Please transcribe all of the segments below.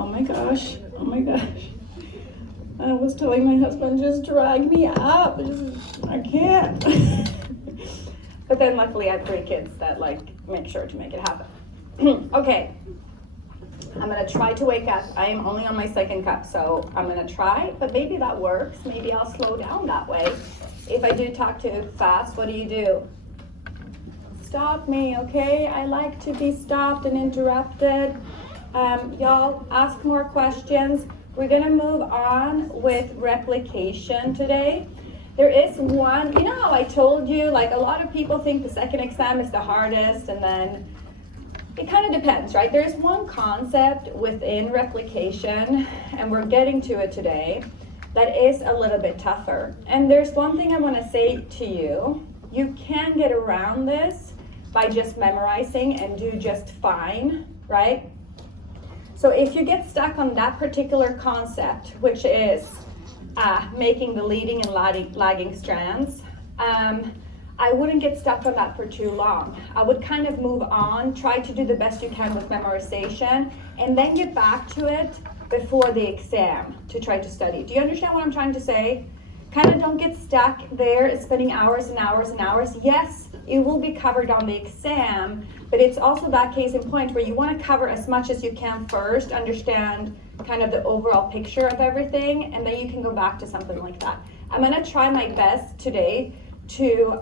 Oh my gosh, oh my gosh. I was telling my husband, just drag me up, I can't. But then luckily I have 3 kids that like make sure to make it happen. Okay, I'm gonna try to wake up. I am only on my 2nd cup, so I'm gonna try, but maybe that works. Maybe I'll slow down that way. If I do talk too fast, what do? Stop me, okay? I like to be stopped and interrupted. Y'all ask more questions. We're gonna move on with replication today. There is one, you know how I told you, like a lot of people think the 2nd exam is the hardest, and then it kind of depends, right? There's one concept within replication, and we're getting to it today, that is a little bit tougher. And there's one thing I wanna say to you. You can get around this by just memorizing and do just fine, right? So if you get stuck on that particular concept, which is making the leading and lagging strands, I wouldn't get stuck on that for too long. I would kind of move on, try to do the best you can with memorization, and then get back to it before the exam to try to study. Do you understand what I'm trying to say? Kind of don't get stuck there, spending hours and hours and hours. Yes, it will be covered on the exam, but it's also that case in point where you want to cover as much as you can first, understand kind of the overall picture of everything, and then you can go back to something like that. I'm going to try my best today to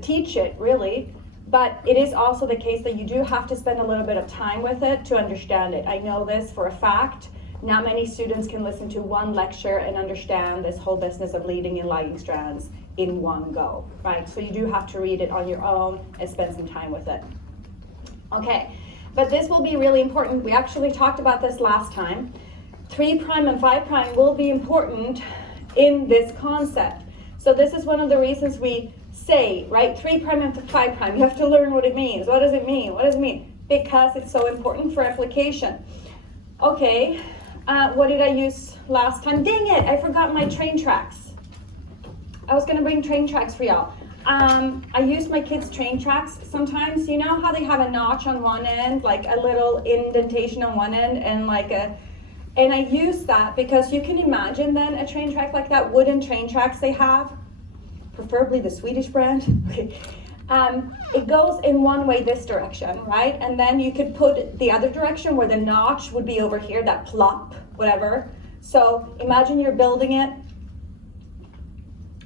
teach it, really, but it is also the case that you do have to spend a little bit of time with it to understand it. I know this for a fact. Not many students can listen to one lecture and understand this whole business of leading and lagging strands in one go, right? So you do have to read it on your own and spend some time with it. Okay, but this will be really important. We actually talked about this last time. 3' and 5' will be important in this concept. So this is one of the reasons we say, right, 3' and 5'. You have to learn what it means. What does it mean? What does it mean? Because it's so important for application. Okay, what did I use last time? Dang it, I forgot my train tracks. I was gonna bring train tracks for y'all. I use my kids' train tracks sometimes. You know how they have a notch on one end, like a little indentation on one end, and and I use that because you can imagine then a train track like that, wooden train tracks they have, preferably the Swedish brand. Okay. It goes in one way this direction, right? And then you could put the other direction where the notch would be over here, that plop, whatever. So imagine you're building it.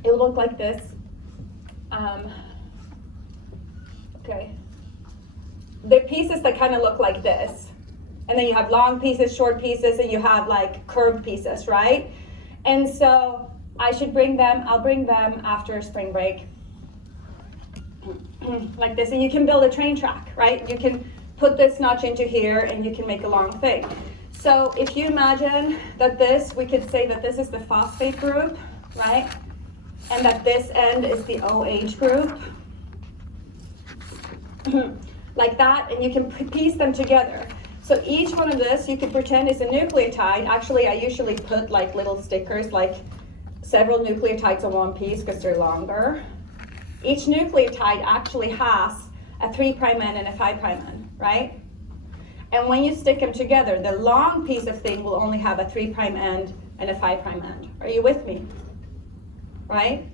It will look like this. Okay. The pieces that kind of look like this. And then you have long pieces, short pieces, and you have like curved pieces, right? And so I should bring them, I'll bring them after spring break. Like this, and you can build a train track, right? You can put this notch into here and you can make a long thing. So if you imagine that this, we could say that this is the phosphate group, right? And that this end is the OH group. Like that, and you can piece them together. So each one of this you could pretend is a nucleotide. Actually, I usually put like little stickers, like several nucleotides on one piece because they're longer. Each nucleotide actually has a 3' end and a 5' end, right? And when you stick them together, the long piece of thing will only have a 3' end and a 5' end. Are you with me? Right?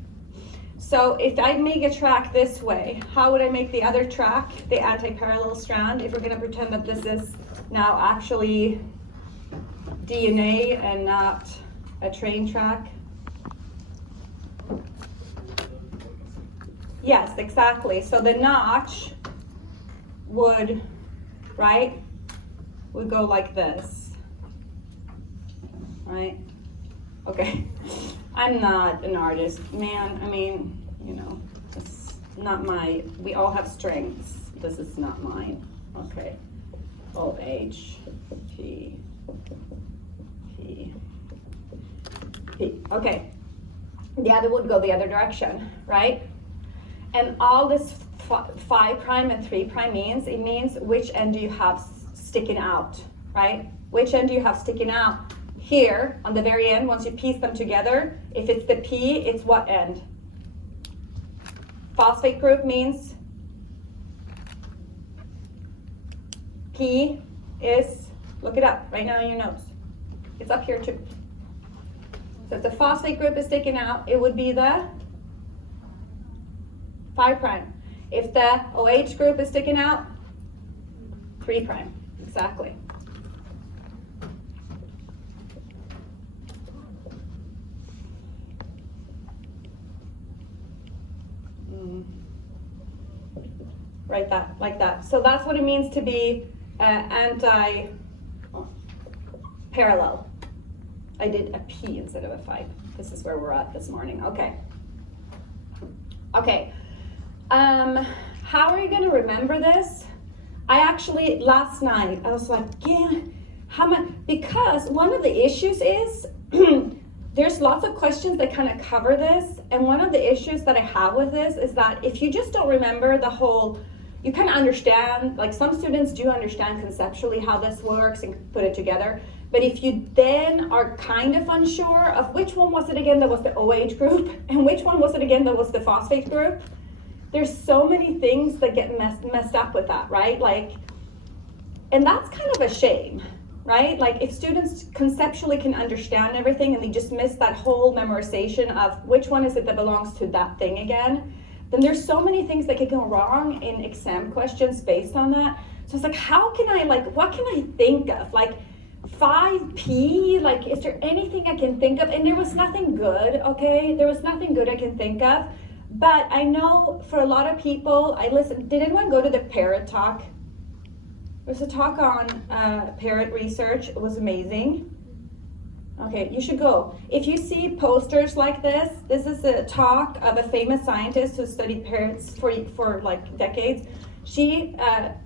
So if I make a track this way, how would I make the other track, the anti-parallel strand, if we're going to pretend that this is now actually DNA and not a train track? Yes, exactly. So the notch would, right, would go like this, right? Okay, I'm not an artist, man. I mean, you know, it's not my, we all have strengths. This is not mine. Okay, OH, P, P, P. Okay, the other would go the other direction, right? And all this 5' and 3' means, it means which end do you have sticking out, right? Which end do you have sticking out? Here, on the very end, once you piece them together, if it's the P, it's what end? Phosphate group means P is Look it up right now in your notes. It's up here too. So if the phosphate group is sticking out, it would be the 5'. If the OH group is sticking out, 3'. Exactly. Write that like that. So that's what it means to be anti-parallel. I did a P instead of a 5. This is where we're at this morning. Okay. Okay. How are you going to remember this? I actually, last night, I was like, yeah, how much? Because one of the issues is, there's lots of questions that kind of cover this. And one of the issues that I have with this is that if you just don't remember the whole, you kind of understand, like some students do understand conceptually how this works and put it together. But if you then are kind of unsure of which one was it again that was the OH group and which one was it again that was the phosphate group, there's so many things that get messed up with that, right? Like, and that's kind of a shame, right? Like if students conceptually can understand everything and they just miss that whole memorization of which one is it that belongs to that thing again, then there's so many things that could go wrong in exam questions based on that. So it's like, how can I, like, what can I think of? Like 5P, like, is there anything I can think of? And there was nothing good, okay? There was nothing good I can think of. But I know for a lot of people, did anyone go to the parrot talk? There was a talk on parrot research. It was amazing. Okay, you should go. If you see posters like this is a talk of a famous scientist who studied parrots for like decades. She had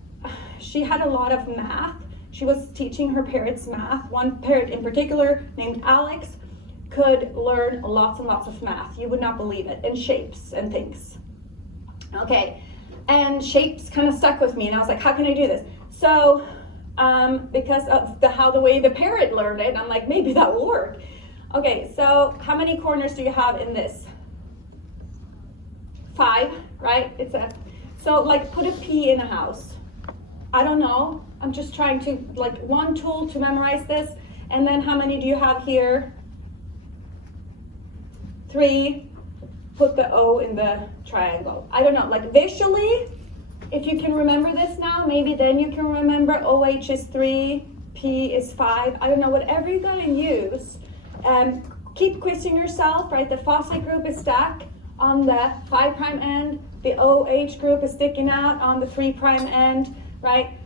a lot of math. She was teaching her parrots math. One parrot in particular, named Alex, could learn lots and lots of math. You would not believe it. And shapes and things. Okay, and shapes kind of stuck with me, and I was like, how can I do this? So, because of the way the parrot learned it, I'm like, maybe that will work. Okay, so how many corners do you have in this? 5, right? So like put a P in a house. I don't know. I'm just trying to, like, one tool to memorize this. And then how many do you have here? 3. Put the O in the triangle. I don't know, like visually, if you can remember this now, maybe then you can remember OH is 3, P is 5. I don't know, whatever you're going to use. Keep quizzing yourself, right? The phosphate group is stuck on the 5' end. The OH group is sticking out on the 3' end, right?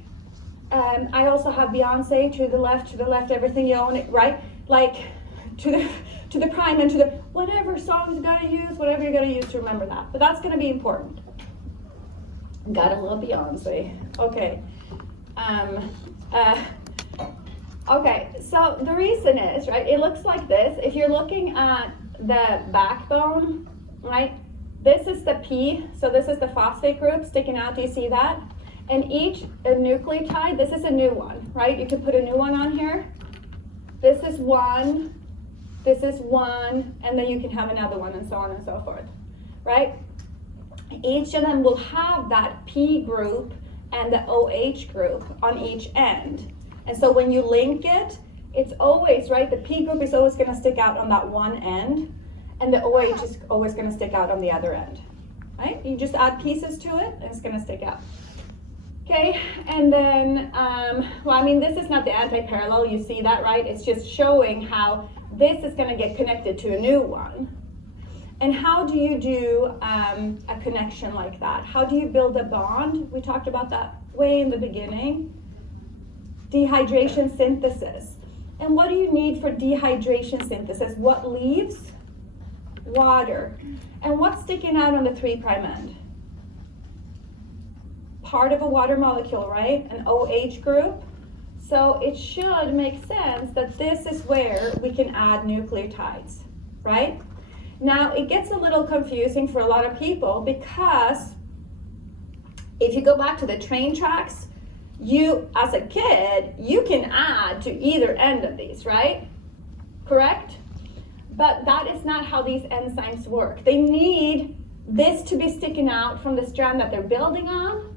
I also have Beyonce to the left, everything you own it, right? Like to the prime and to the, whatever songs you gotta use, whatever you're gonna use to remember that. But that's gonna be important. Gotta love Beyonce. Okay. Okay, so the reason is, right, it looks like this. If you're looking at the backbone, right, this is the P, so this is the phosphate group sticking out, do you see that? And each nucleotide, this is a new one, right? You can put a new one on here. This is one, and then you can have another one, and so on and so forth, right? Each of them will have that P group and the OH group on each end. And so when you link it, it's always, right, the P group is always gonna stick out on that one end, and the OH is always gonna stick out on the other end, right? You just add pieces to it, and it's gonna stick out. Okay, and then, well, I mean, this is not the anti-parallel, you see that, right? It's just showing how this is gonna get connected to a new one. And how do you do a connection like that? How do you build a bond? We talked about that way in the beginning. Dehydration synthesis. And what do you need for dehydration synthesis? What leaves? Water. And what's sticking out on the 3' end? Part of a water molecule, right? An OH group. So it should make sense that this is where we can add nucleotides, right? Now, it gets a little confusing for a lot of people because if you go back to the train tracks, you, as a kid, you can add to either end of these, right? Correct? But that is not how these enzymes work. They need this to be sticking out from the strand that they're building on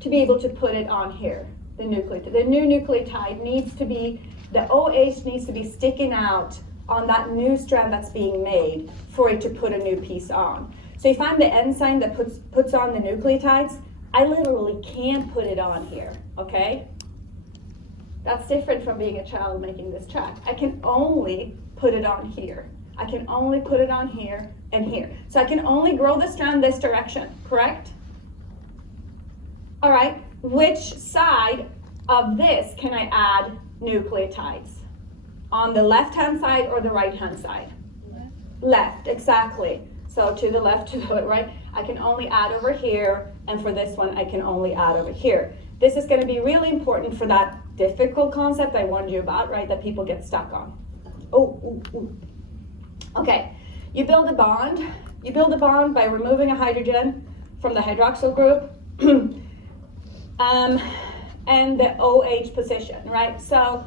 to be able to put it on here. the nucleotide. The new nucleotide needs to be, the OH needs to be sticking out on that new strand that's being made for it to put a new piece on. So you find the enzyme that puts on the nucleotides, I literally can't put it on here, okay? That's different from being a child making this track. I can only put it on here. I can only put it on here and here. So I can only grow the strand this direction, correct? All right, which side of this can I add nucleotides? On the left-hand side or the right-hand side? Left, exactly. So to the left, to the right, I can only add over here, and for this one, I can only add over here. This is going to be really important for that difficult concept I warned you about, right, that people get stuck on. Okay, you build a bond. You build a bond by removing a hydrogen from the hydroxyl group and the OH position, right? So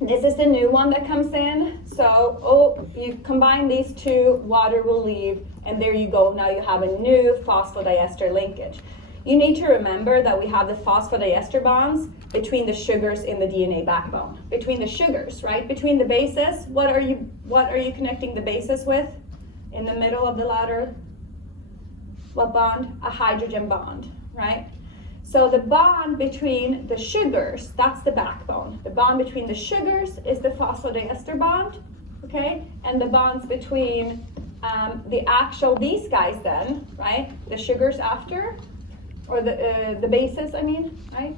this is the new one that comes in. So you combine these two, water will leave, and there you go. Now you have a new phosphodiester linkage. You need to remember that we have the phosphodiester bonds between the sugars in the DNA backbone. Between the sugars, right? Between the bases, what are you connecting the bases with? In the middle of the ladder, what bond? A hydrogen bond, right? So the bond between the sugars, that's the backbone. The bond between the sugars is the phosphodiester bond, okay? And the bonds between these guys then, right? The sugars after, or the bases, I mean, right?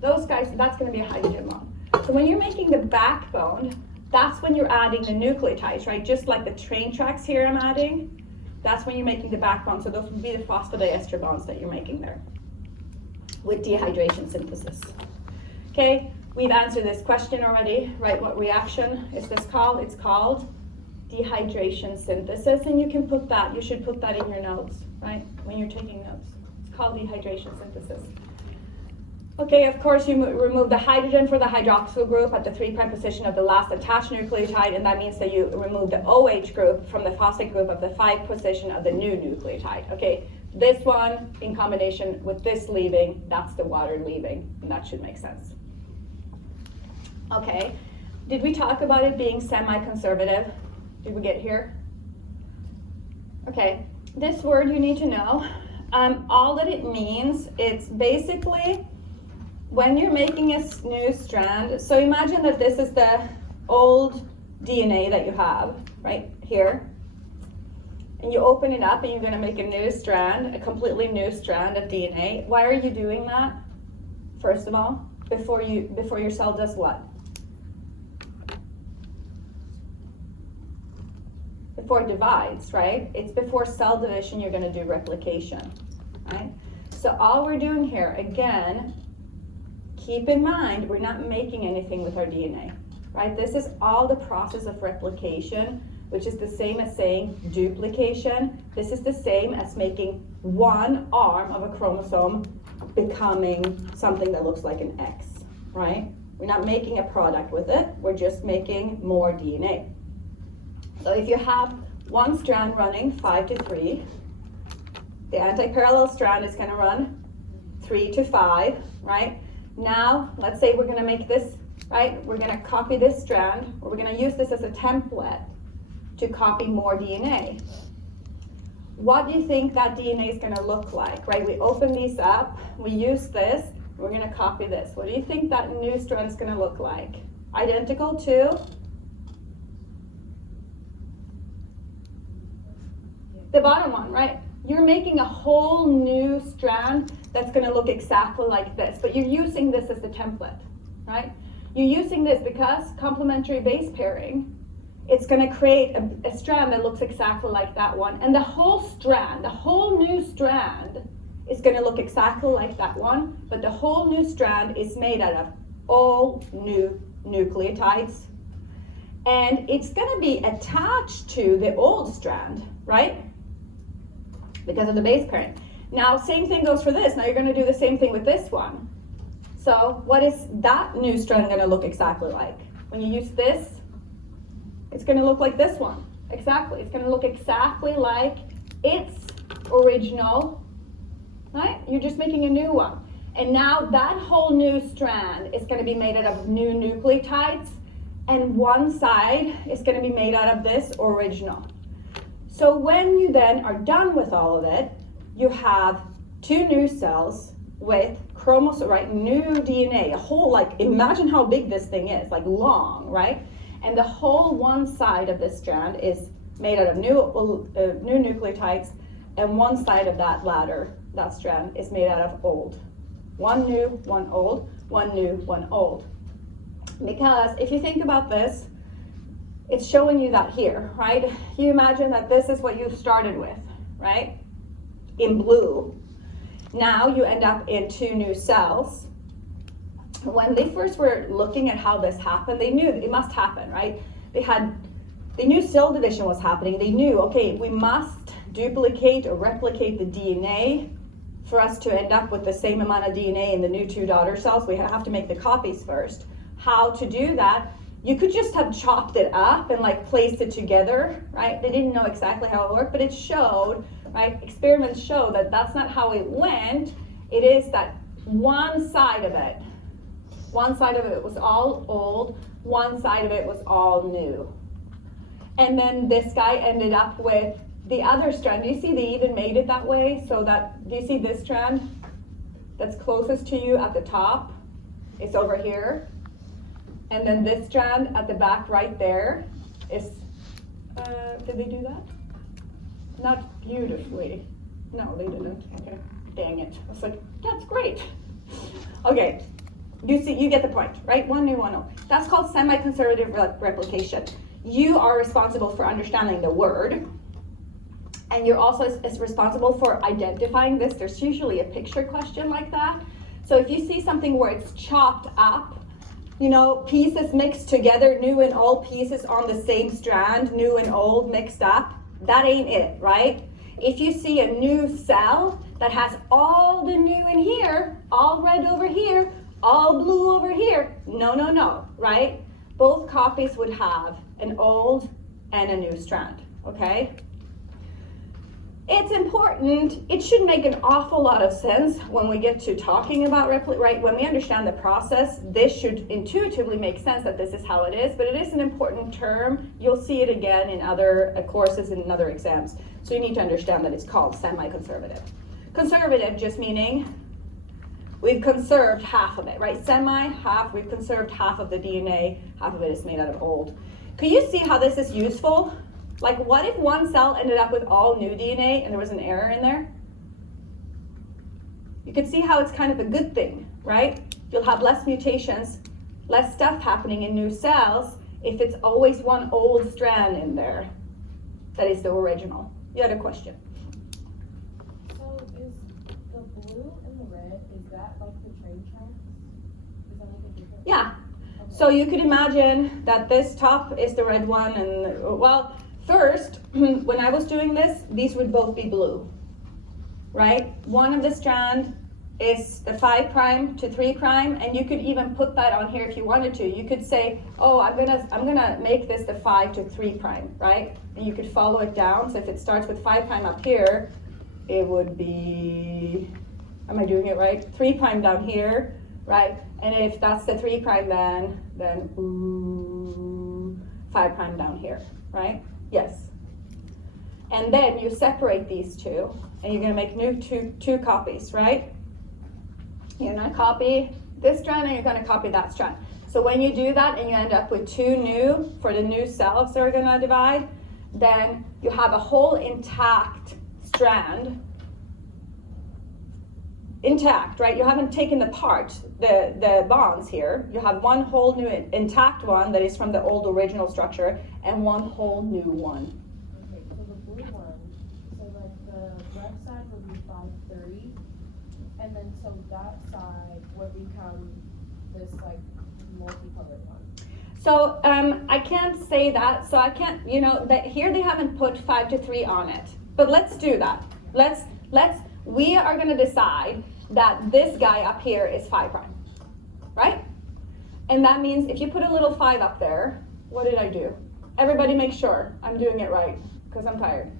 Those guys, that's going to be a hydrogen bond. So when you're making the backbone, that's when you're adding the nucleotides, right? Just like the train tracks here I'm adding, that's when you're making the backbone. So those would be the phosphodiester bonds that you're making there with dehydration synthesis. Okay, we've answered this question already, right? What reaction is this called? It's called dehydration synthesis, and you can put that, you should put that in your notes, right? When you're taking notes. It's called dehydration synthesis. Okay, of course, you remove the hydrogen for the hydroxyl group at the 3' position of the last attached nucleotide, and that means that you remove the OH group from the phosphate group of the 5 position of the new nucleotide. Okay, this one in combination with this leaving, that's the water leaving, and that should make sense. Okay, did we talk about it being semi-conservative? Did we get here? Okay, this word you need to know. All that it means, it's basically when you're making a new strand, so imagine that this is the old DNA that you have right here, and you open it up and you're going to make a new strand, a completely new strand of DNA. Why are you doing that? First of all, before your cell does what? Before it divides, right? It's before cell division you're going to do replication, right? So all we're doing here, again, keep in mind, we're not making anything with our DNA, right? This is all the process of replication, which is the same as saying duplication. This is the same as making one arm of a chromosome becoming something that looks like an X, right? We're not making a product with it, we're just making more DNA. So if you have one strand running 5 to 3, the antiparallel strand is going to run 3 to 5, right? Now, let's say we're going to make this, right? We're going to copy this strand, or we're going to use this as a template to copy more DNA. What do you think that DNA is going to look like, right? We open these up, we use this, we're going to copy this. What do you think that new strand is going to look like? Identical to the bottom one, right? You're making a whole new strand that's going to look exactly like this, but you're using this as the template, right? You're using this because complementary base pairing, it's going to create a strand that looks exactly like that one, and the whole strand, the whole new strand is going to look exactly like that one, but the whole new strand is made out of all new nucleotides, and it's going to be attached to the old strand, right? Because of the base pairing. Now, same thing goes for this. Now you're going to do the same thing with this one. So what is that new strand going to look exactly like? When you use this, it's going to look like this one. Exactly. It's going to look exactly like its original, right? You're just making a new one. And now that whole new strand is going to be made out of new nucleotides, and one side is going to be made out of this original. So when you then are done with all of it, you have two new cells with chromosome, right, new DNA, a whole, like, imagine how big this thing is, like long, right? And the whole one side of this strand is made out of new nucleotides, and one side of that ladder, that strand, is made out of old. One new, one old, one new, one old. Because if you think about this, it's showing you that here, right? You imagine that this is what you started with, right? In blue. Now you end up in two new cells. When they first were looking at how this happened, they knew it must happen, right? They knew cell division was happening. They knew, okay, we must duplicate or replicate the DNA for us to end up with the same amount of DNA in the new two daughter cells. We have to make the copies first. How to do that? You could just have chopped it up and like placed it together, right? They didn't know exactly how it worked, but it showed, right? Experiments show that that's not how it went. It is that one side of it was all old, one side of it was all new. And then this guy ended up with the other strand. Do you see they even made it that way? So that, do you see this strand that's closest to you at the top? It's over here. And then this strand at the back right there is, did they do that? Not beautifully. No, they didn't. Okay, dang it. I was like, that's great. Okay, you see, you get the point, right? One new, one old. That's called semi-conservative replication. You are responsible for understanding the word, and you're also responsible for identifying this. There's usually a picture question like that. So if you see something where it's chopped up, you know, pieces mixed together, new and old pieces on the same strand, new and old mixed up, that ain't it, right? If you see a new cell that has all the new in here, all red over here, all blue over here, no, right? Both copies would have an old and a new strand, okay? It's important, it should make an awful lot of sense when we get to talking about right? When we understand the process, this should intuitively make sense that this is how it is, but it is an important term. You'll see it again in other courses and in other exams. So you need to understand that it's called semi-conservative. Conservative just meaning we've conserved half of it, right? Semi, half, we've conserved half of the DNA, half of it is made out of old. Can you see how this is useful? Like, what if one cell ended up with all new DNA and there was an error in there? You can see how it's kind of a good thing, right? You'll have less mutations, less stuff happening in new cells if it's always one old strand in there that is the original. You had a question. So is the blue and the red, is that like the train tracks? Is that like a different? Yeah. Okay. So you could imagine that this top is the red one, and well, first, when I was doing this, these would both be blue, right? One of the strand is the 5' to 3', and you could even put that on here if you wanted to. You could say, oh, I'm gonna make this the 5 to 3', right? And you could follow it down. So if it starts with 5' up here, it would be, am I doing it right? 3' down here, right? And if that's the 3' then 5' down here, right? Yes. And then you separate these two, and you're going to make new two copies, right? You're going to copy this strand, and you're going to copy that strand. So when you do that, and you end up with two new, for the new cells that are going to divide, then you have a whole intact strand. Intact, right? You haven't taken apart the bonds here. You have one whole new intact one that is from the old original structure, and one whole new one. Okay, so the blue one, so like the left side would be 530, and then so that side would become this like multicolored one. So I can't say that. So I can't, you know, that here they haven't put 5 to 3 on it. But let's do that. We are going to decide that this guy up here is 5', right? And that means if you put a little 5 up there, what did I do? Everybody make sure I'm doing it right, because I'm tired.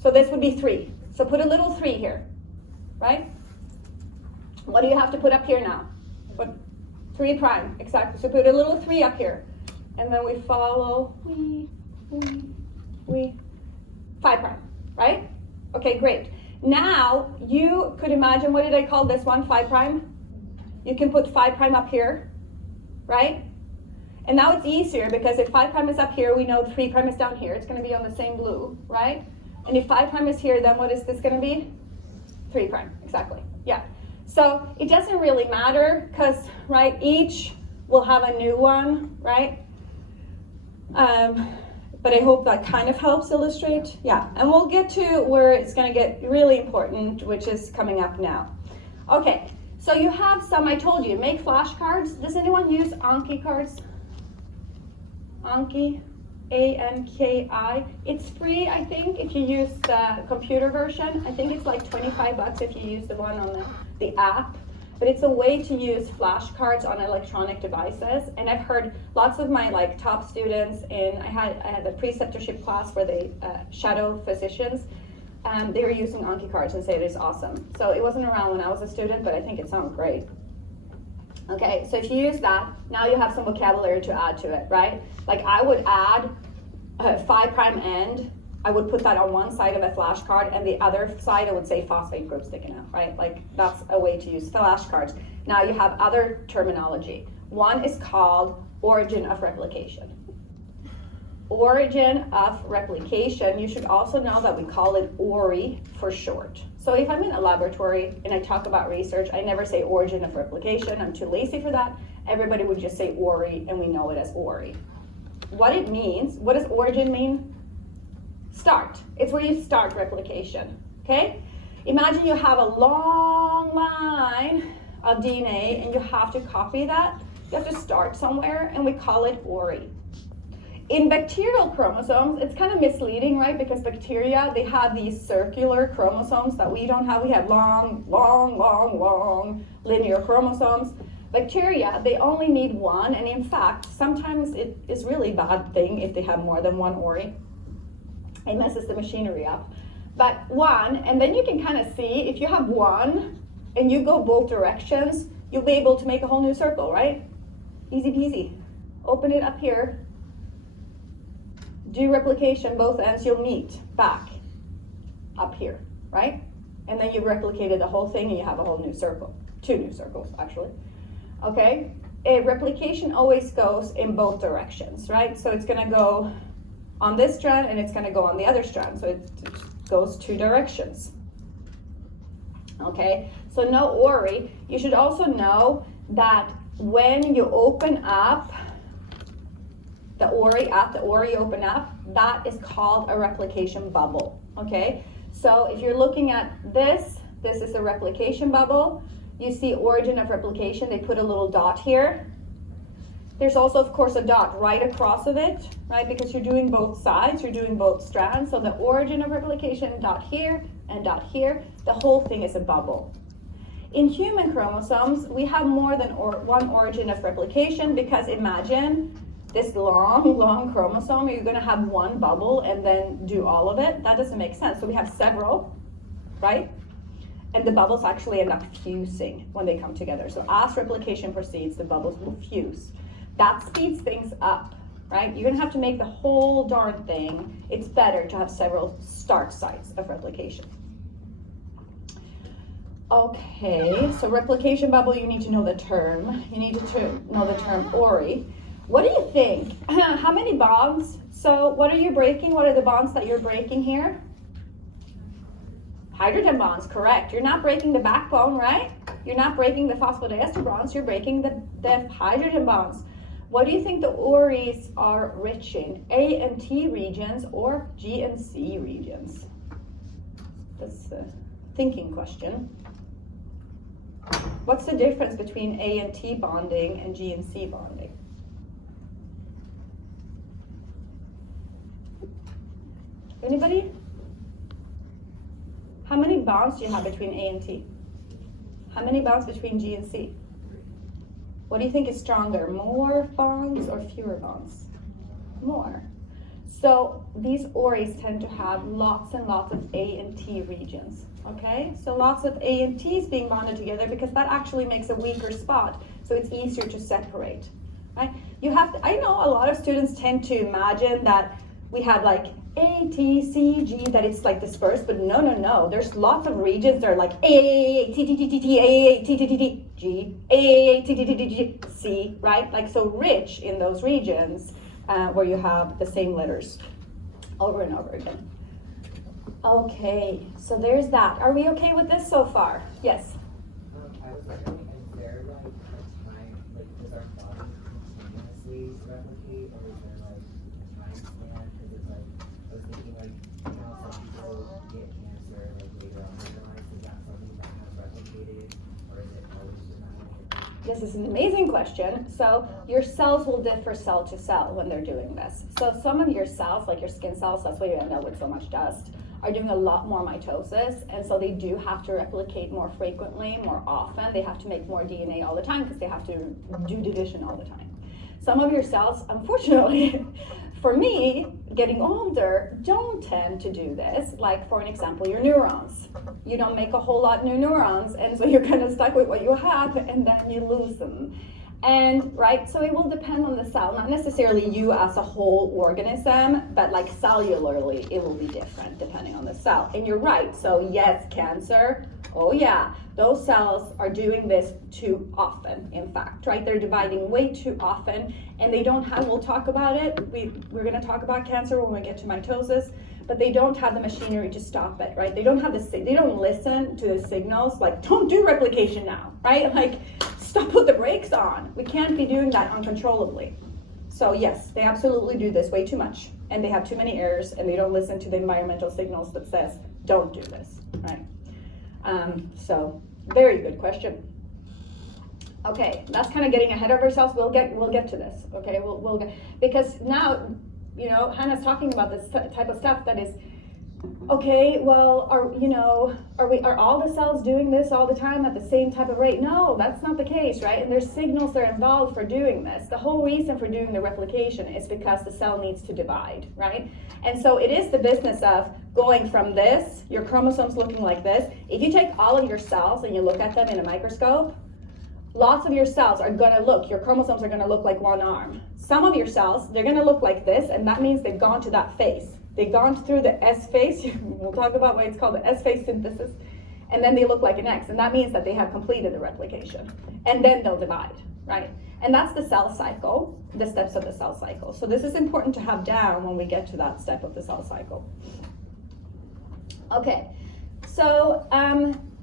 So this would be 3. So put a little 3 here, right? What do you have to put up here now? What? 3 prime, exactly. So put a little 3 up here. And then we follow, 5 prime, right? Okay, great. Now, you could imagine, what did I call this one, 5 prime? You can put 5 prime up here, right? And now it's easier because if 5 prime is up here, we know 3 prime is down here. It's going to be on the same blue, right? And if 5 prime is here, then what is this going to be? 3 prime, exactly, yeah. So it doesn't really matter because, right, each will have a new one, right? But I hope that kind of helps illustrate. Yeah, and we'll get to where it's going to get really important, which is coming up now. Okay, so you have some, I told you, make flashcards. Does anyone use Anki cards? Anki, A-N-K-I. It's free, I think, if you use the computer version. I think it's like $25 if you use the one on the app. But it's a way to use flashcards on electronic devices. And I've heard lots of my top students I had a preceptorship class where they shadow physicians. They were using Anki cards and say it is awesome. So it wasn't around when I was a student, but I think it sounds great. Okay, so if you use that, now you have some vocabulary to add to it, right? Like I would add a 5 prime end. I would put that on one side of a flashcard, and the other side I would say phosphate group sticking out, right? Like that's a way to use flashcards. Now you have other terminology. One is called origin of replication. Origin of replication, you should also know that we call it ORI for short. So if I'm in a laboratory and I talk about research, I never say origin of replication. I'm too lazy for that. Everybody would just say ORI, and we know it as ORI. What it means, what does origin mean? Start. It's where you start replication, okay? Imagine you have a long line of DNA and you have to copy that. You have to start somewhere, and we call it ORI. In bacterial chromosomes, it's kind of misleading, right? Because bacteria, they have these circular chromosomes that we don't have. We have long linear chromosomes. Bacteria, they only need one, and in fact, sometimes it is really a bad thing if they have more than one ORI. It messes the machinery up. But one, and then you can kind of see, if you have one and you go both directions, you'll be able to make a whole new circle, right? Easy peasy. Open it up here. Do replication, both ends, you'll meet back up here, right? And then you've replicated the whole thing and you have a whole new circle. 2 new circles, actually. Okay? A replication always goes in both directions, right? So it's going to go on this strand and it's going to go on the other strand. So it goes 2 directions. Okay? So no ORI. You should also know that when you open up the ORI, at the ORI open up, that is called a replication bubble, okay? So if you're looking at this is a replication bubble. You see origin of replication, they put a little dot here. There's also, of course, a dot right across of it, right? Because you're doing both sides, you're doing both strands. So the origin of replication, dot here and dot here, the whole thing is a bubble. In human chromosomes, we have more than one origin of replication, because imagine this long chromosome, you're going to have one bubble and then do all of it. That doesn't make sense. So we have several, right? And the bubbles actually end up fusing when they come together. So as replication proceeds, the bubbles will fuse. That speeds things up, right? You're going to have to make the whole darn thing. It's better to have several start sites of replication. Okay, so replication bubble, you need to know the term. You need to know the term ORI. What do you think? How many bonds? So what are you breaking? What are the bonds that you're breaking here? Hydrogen bonds, correct. You're not breaking the backbone, right? You're not breaking the phosphodiester bonds, you're breaking the hydrogen bonds. What do you think the ORIs are rich in? A and T regions or G and C regions? That's a thinking question. What's the difference between A and T bonding and G and C bonding? Anybody? How many bonds do you have between A and T? How many bonds between G and C? What do you think is stronger, more bonds or fewer bonds? More. So these ORIs tend to have lots and lots of A and T regions, okay? So lots of A and T's being bonded together because that actually makes a weaker spot, so it's easier to separate, right? You have to, I know a lot of students tend to imagine that we have like A, T, C, G, that it's like dispersed, but no. There's lots of regions that are like A, T, T, T, T, T, A, T, T, T, T, G, A, T, T, T, T, T, C, right? Like so rich in those regions where you have the same letters over and over again. Okay, so there's that. Are we okay with this so far? Yes? I was wondering, is there like a time, like does our body continuously replicate, or is there like a time span? Because it's like, I was thinking like, you know, some people get cancer like later on in their life, is that something that has replicated, or is it always just happening? This is an amazing question. So your cells will differ cell to cell when they're doing this. So some of your cells, like your skin cells, that's why you end up with so much dust, are doing a lot more mitosis, and so they do have to replicate more frequently, more often. They have to make more DNA all the time because they have to do division all the time. Some of your cells, unfortunately, for me, getting older, don't tend to do this. Like for an example, your neurons. You don't make a whole lot new neurons, and so you're kind of stuck with what you have, and then you lose them. And right, so it will depend on the cell, not necessarily you as a whole organism, but like cellularly, it will be different depending on the cell. And you're right, so yes, cancer, oh yeah, those cells are doing this too often, in fact, right? They're dividing way too often, and they don't have, we'll talk about it, we're gonna talk about cancer when we get to mitosis, but they don't have the machinery to stop it, right? They don't have they don't listen to the signals, like, don't do replication now, right? Like, stop, put the brakes on. We can't be doing that uncontrollably. So yes, they absolutely do this way too much, and they have too many errors, and they don't listen to the environmental signals that says, don't do this, right? So very good question. Okay, that's kind of getting ahead of ourselves. We'll get to this, okay? We'll get, because now, you know, Hannah's talking about this type of stuff that is, okay, well, are all the cells doing this all the time at the same type of rate? No, that's not the case, right? And there's signals that are involved for doing this. The whole reason for doing the replication is because the cell needs to divide, right? And so it is the business of going from this, your chromosomes looking like this. If you take all of your cells and you look at them in a microscope, lots of your cells are gonna look, your chromosomes are gonna look like one arm. Some of your cells, they're gonna look like this, and that means they've gone to that phase. They've gone through the S phase, we'll talk about why it's called the S phase synthesis, and then they look like an X, and that means that they have completed the replication. And then they'll divide, right? And that's the cell cycle, the steps of the cell cycle. So this is important to have down when we get to that step of the cell cycle. Okay, so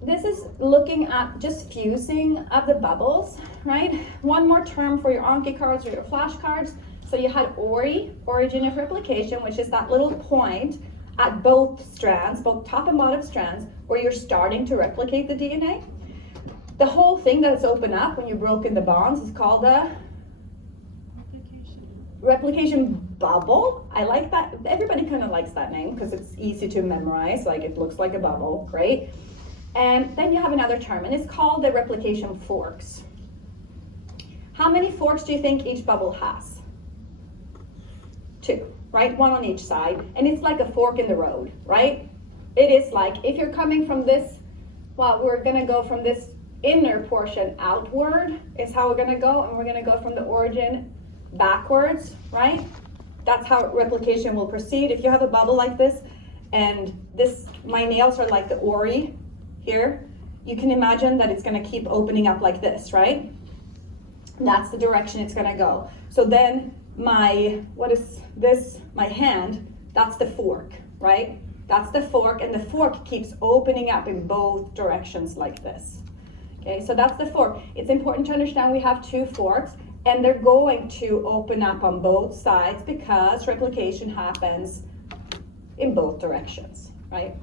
this is looking at just fusing of the bubbles, right? One more term for your Anki cards or your flashcards. So you had ORI, origin of replication, which is that little point at both strands, both top and bottom strands, where you're starting to replicate the DNA. The whole thing that's opened up when you've broken the bonds is called a replication bubble. I like that. Everybody kind of likes that name because it's easy to memorize, like it looks like a bubble, right? And then you have another term, and it's called the replication forks. How many forks do you think each bubble has? 2, right? One on each side, and it's like a fork in the road, right? It is like, if you're coming from this, well, we're gonna go from this inner portion outward is how we're gonna go, and we're gonna go from the origin backwards, right? That's how replication will proceed. If you have a bubble like this, and this, my nails are like the ORI here, you can imagine that it's gonna keep opening up like this, right? That's the direction it's gonna go. So then what is this, my hand, that's the fork, right? That's the fork, and the fork keeps opening up in both directions like this. Okay, so that's the fork. It's important to understand we have 2 forks, and they're going to open up on both sides because replication happens in both directions, right?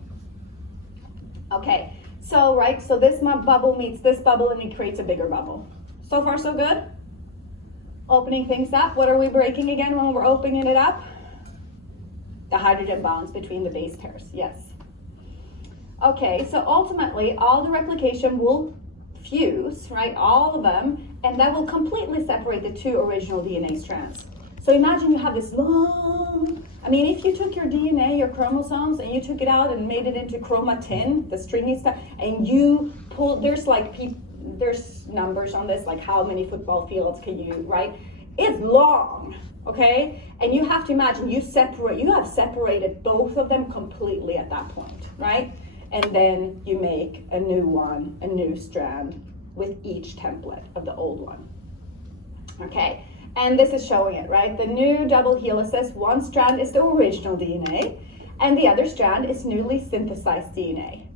Okay, so this bubble meets this bubble, and it creates a bigger bubble. So far, so good? Opening things up. What are we breaking again when we're opening it up? The hydrogen bonds between the base pairs, yes. Okay, so ultimately, all the replication will fuse, right, all of them, and that will completely separate the 2 original DNA strands. So imagine you have this long, I mean, if you took your DNA, your chromosomes, and you took it out and made it into chromatin, the stringy stuff, and you pull, there's numbers on this, like how many football fields can you, right? It's long, okay? And you have to imagine you have separated both of them completely at that point, right? And then you make a new one, a new strand with each template of the old one, okay? And this is showing it, right? The new double helices, one strand is the original DNA, and the other strand is newly synthesized DNA.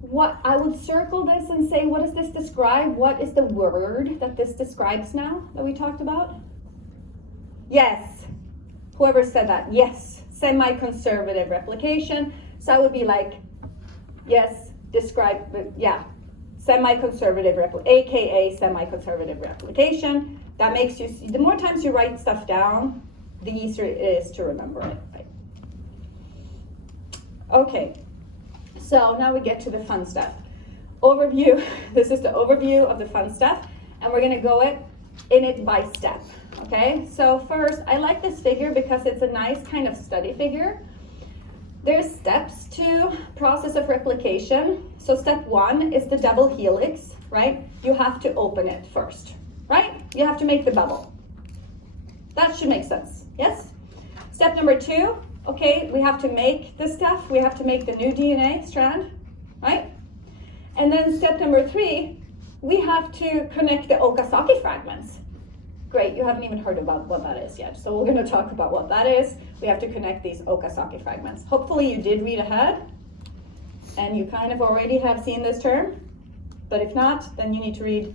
What I would circle this and say, what does this describe? What is the word that this describes now that we talked about? Yes. Whoever said that, yes. Semi-conservative replication. So I would be like, yes, semi-conservative aka semi-conservative replication. That makes you, the more times you write stuff down, the easier it is to remember it, right? Okay, so now we get to the fun stuff. Overview, this is the overview of the fun stuff, and we're gonna go in it by step, okay? So first, I like this figure because it's a nice kind of study figure. There's steps to process of replication. So step 1 is the double helix, right? You have to open it first, right? You have to make the bubble. That should make sense, yes? Step number 2, okay, we have to make the stuff. We have to make the new DNA strand, right? And then step number 3, we have to connect the Okazaki fragments. Great, you haven't even heard about what that is yet. So we're gonna talk about what that is. We have to connect these Okazaki fragments. Hopefully you did read ahead and you kind of already have seen this term, but if not, then you need to read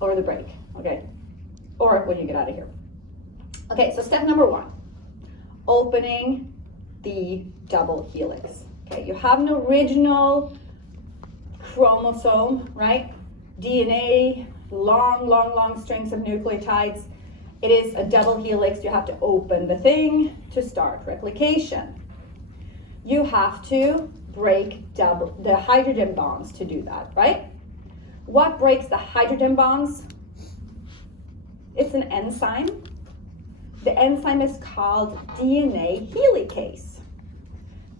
over the break, okay? Or when you get out of here. Okay, so step number 1, opening the double helix. Okay, you have an original chromosome, right? DNA, long strings of nucleotides. It is a double helix. You have to open the thing to start replication. You have to break the hydrogen bonds to do that, right? What breaks the hydrogen bonds? It's an enzyme. The enzyme is called DNA helicase.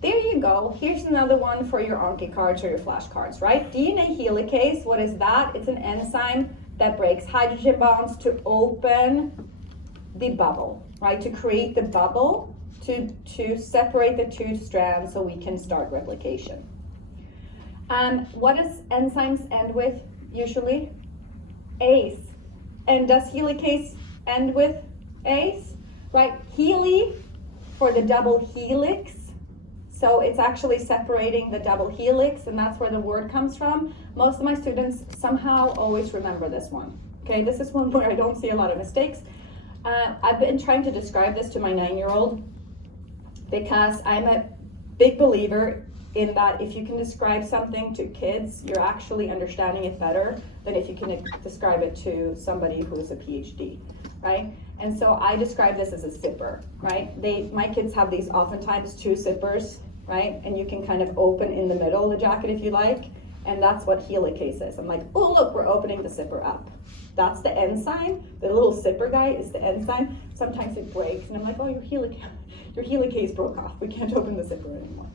There you go. Here's another one for your Anki cards or your flashcards, right? DNA helicase, what is that? It's an enzyme that breaks hydrogen bonds to open the bubble, right? To create the bubble, to separate the two strands so we can start replication. What does enzymes end with usually? Ase. And does helicase end with ase? Right? Heli for the double helix. So it's actually separating the double helix, and that's where the word comes from. Most of my students somehow always remember this one. Okay, this is one where I don't see a lot of mistakes. I've been trying to describe this to my 9-year-old because I'm a big believer in that if you can describe something to kids, you're actually understanding it better than if you can describe it to somebody who is a PhD, right? And so I describe this as a zipper, right? My kids have these oftentimes 2 zippers, right? And you can kind of open in the middle of the jacket if you like, and that's what helicase is. I'm like, oh look, we're opening the zipper up. That's the enzyme. The little zipper guy is the enzyme. Sometimes it breaks, and I'm like, oh, your helicase broke off. We can't open the zipper anymore.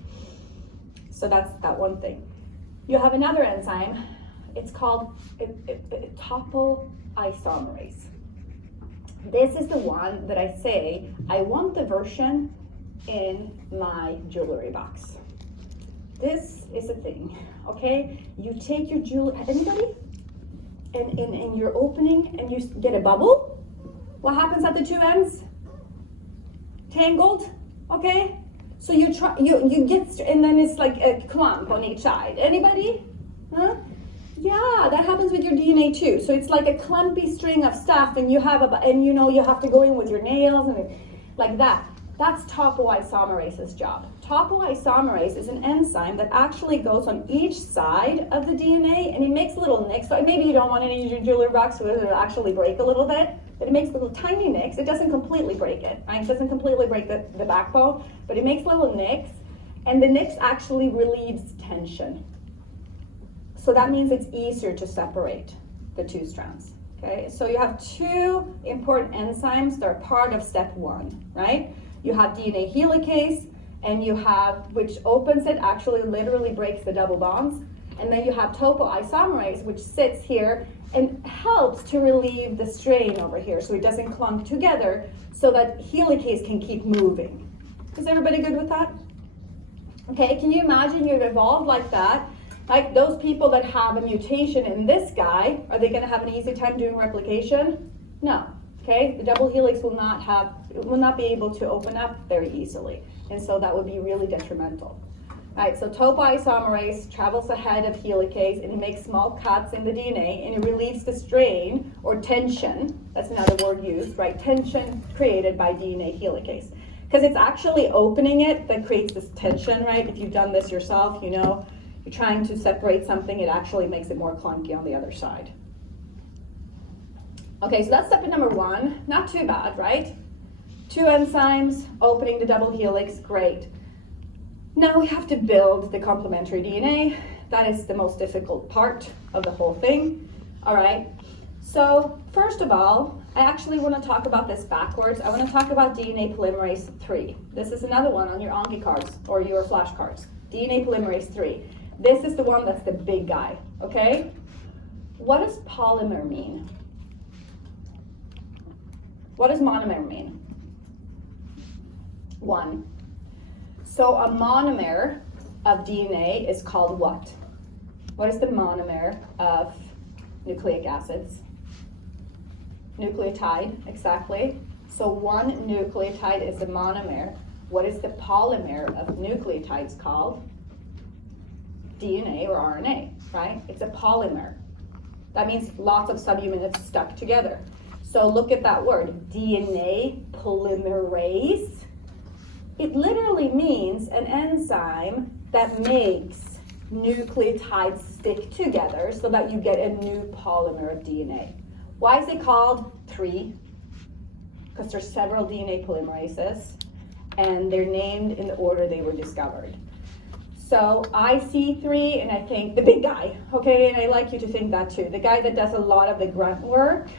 So that's that one thing. You have another enzyme. It's called topoisomerase. This is the one that I say, I want the version in my jewelry box. This is a thing, okay? You take your jewelry, anybody? And you're opening and you get a bubble. What happens at the 2 ends? Tangled, okay? So you get, and then it's like a clump on each side. Anybody? Huh? Yeah, that happens with your DNA too. So it's like a clumpy string of stuff, and you have you have to go in with your nails and like that. That's topoisomerase's job. Topoisomerase is an enzyme that actually goes on each side of the DNA, and it makes little nicks. So maybe you don't want it in your jewelry box so it'll actually break a little bit, but it makes little tiny nicks. It doesn't completely break it, right? It doesn't completely break the backbone, but it makes little nicks, and the nicks actually relieves tension. So that means it's easier to separate the 2 strands, Okay, so you have two important enzymes that are part of step one, right? You have DNA helicase, and you have, which opens it, actually literally breaks the double bonds. And then you have topoisomerase, which sits here and helps to relieve the strain over here so it doesn't clump together so that helicase can keep moving. Is everybody good with that? Okay, can you imagine you've evolved like that? Like those people that have a mutation in this guy, are they going to have an easy time doing replication? No. Okay, the double helix will not be able to open up very easily, and so that would be really detrimental. Right, so topoisomerase travels ahead of helicase and it makes small cuts in the DNA and it relieves the strain or tension, that's another word used, right? Tension created by DNA helicase. Because it's actually opening it that creates this tension, right? If you've done this yourself, you know, you're trying to separate something, it actually makes it more clunky on the other side. Okay, so that's step number one. Not too bad, right? Two enzymes, opening the double helix, great. Now we have to build the complementary DNA. That is the most difficult part of the whole thing. All right, so first of all, I actually want to talk about this backwards. I want to talk about DNA polymerase 3. This is another one on your Anki cards or your flashcards. DNA polymerase 3. This is the one that's the big guy, okay? What does polymer mean? What does monomer mean? One. So a monomer of DNA is called what? What is the monomer of nucleic acids? Nucleotide, exactly. So one nucleotide is a monomer. What is the polymer of nucleotides called? DNA or RNA, right? It's a polymer. That means lots of subunits stuck together. So look at that word, DNA polymerase. It literally means an enzyme that makes nucleotides stick together so that you get a new polymer of DNA. Why is it called 3? Because there's several DNA polymerases and they're named in the order they were discovered. So I see 3 and I think the big guy, okay? And I like you to think that too. The guy that does a lot of the grunt work,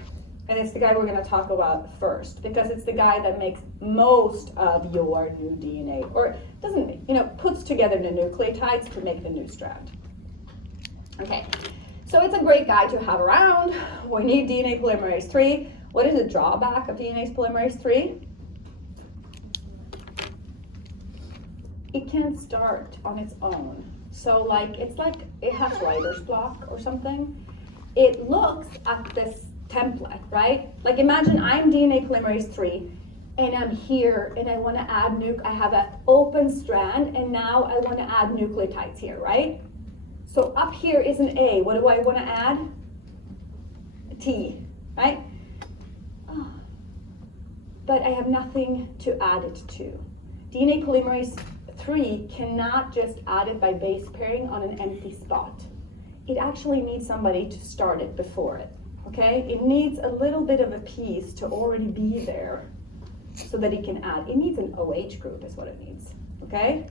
and it's the guy we're going to talk about first because it's the guy that makes most of your new DNA, or doesn't, puts together the nucleotides to make the new strand. Okay, so it's a great guy to have around. We need DNA polymerase 3. What is the drawback of DNA polymerase 3? It can't start on its own. So it's like it has writer's block or something. It looks at this template, right? Like imagine I'm DNA polymerase 3 and I'm here and I want to add I have an open strand and now I want to add nucleotides here, right? So up here is an A. What do I want to add? A T, right? Oh. But I have nothing to add it to. DNA polymerase 3 cannot just add it by base pairing on an empty spot. It actually needs somebody to start it before it. Okay, it needs a little bit of a piece to already be there so that it can add. It needs an OH group is what it needs, okay?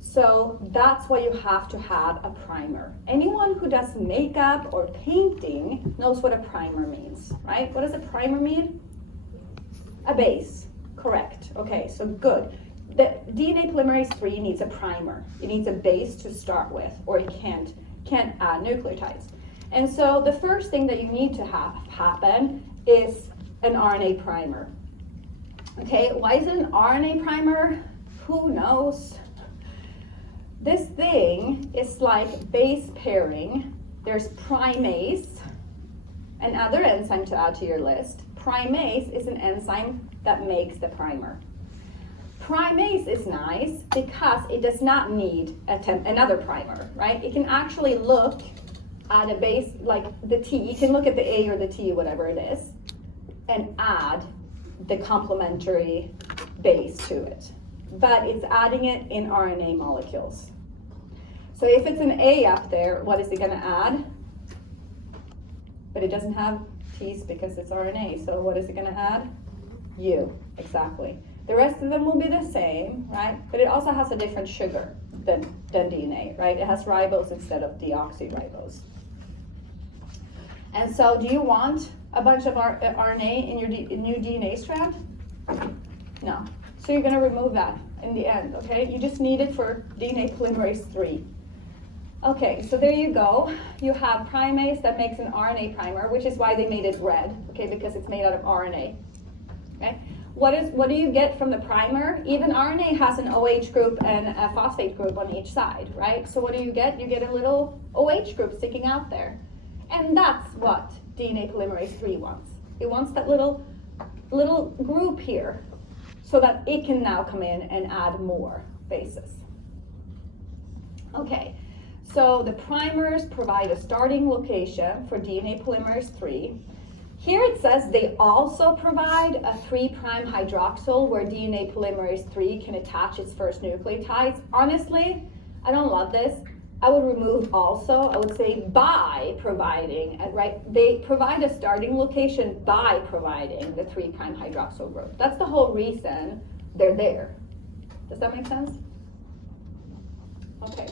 So that's why you have to have a primer. Anyone who does makeup or painting knows what a primer means, right? What does a primer mean? A base, correct. Okay, so good. The DNA polymerase 3 needs a primer. It needs a base to start with, or it can't add nucleotides. And so the first thing that you need to have happen is an RNA primer. Okay, why is it an RNA primer? Who knows? This thing is like base pairing. There's primase, another enzyme to add to your list. Primase is an enzyme that makes the primer. Primase is nice because it does not need another primer, right? It can actually look at a base, like the T, you can look at the A or the T, whatever it is, and add the complementary base to it. But it's adding it in RNA molecules. So if it's an A up there, what is it going to add? But it doesn't have T's because it's RNA, so what is it going to add? U, exactly. The rest of them will be the same, right? But it also has a different sugar than DNA, right? It has ribose instead of deoxyribose. And so do you want a bunch of RNA in your new DNA strand? No. So you're gonna remove that in the end, okay? You just need it for DNA polymerase 3. Okay, so there you go. You have primase that makes an RNA primer, which is why they made it red, okay, because it's made out of RNA, okay? What do you get from the primer? Even RNA has an OH group and a phosphate group on each side, right? So what do you get? You get a little OH group sticking out there. And that's what DNA polymerase 3 wants. It wants that little group here so that it can now come in and add more bases. Okay, so the primers provide a starting location for DNA polymerase 3. Here it says they also provide a 3' hydroxyl where DNA polymerase 3 can attach its first nucleotides. Honestly, I don't love this. I would remove also. I would say by providing, right? They provide a starting location by providing the 3' hydroxyl group. That's the whole reason they're there. Does that make sense? Okay.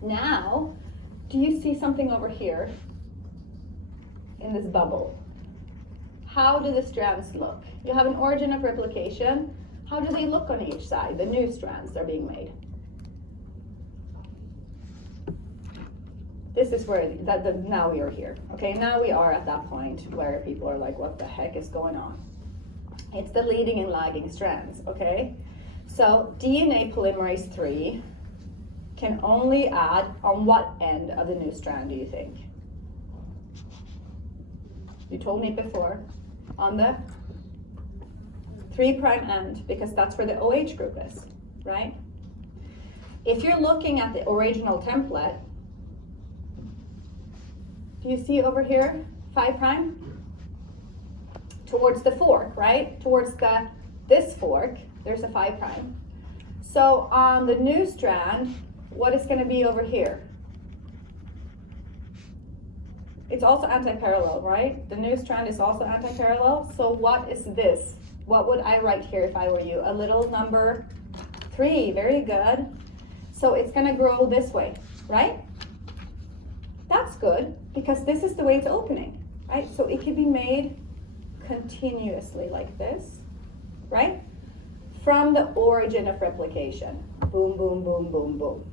Now, do you see something over here in this bubble? How do the strands look? You have an origin of replication. How do they look on each side, the new strands that are being made? This is where, now we are here. Okay, now we are at that point where people are like, what the heck is going on? It's the leading and lagging strands, okay? So DNA polymerase 3 can only add on what end of the new strand, do you think? You told me before, on the 3' end, because that's where the OH group is, right? If you're looking at the original template, do you see over here, 5'? Towards the fork, right? Towards this fork, there's a 5'. So on the new strand, what is gonna be over here? It's also anti-parallel, right? The new strand is also anti-parallel. So what is this? What would I write here if I were you? A little number 3, very good. So it's gonna grow this way, right? That's good, because this is the way it's opening, right? So it can be made continuously like this, right? From the origin of replication. Boom, boom, boom, boom, boom.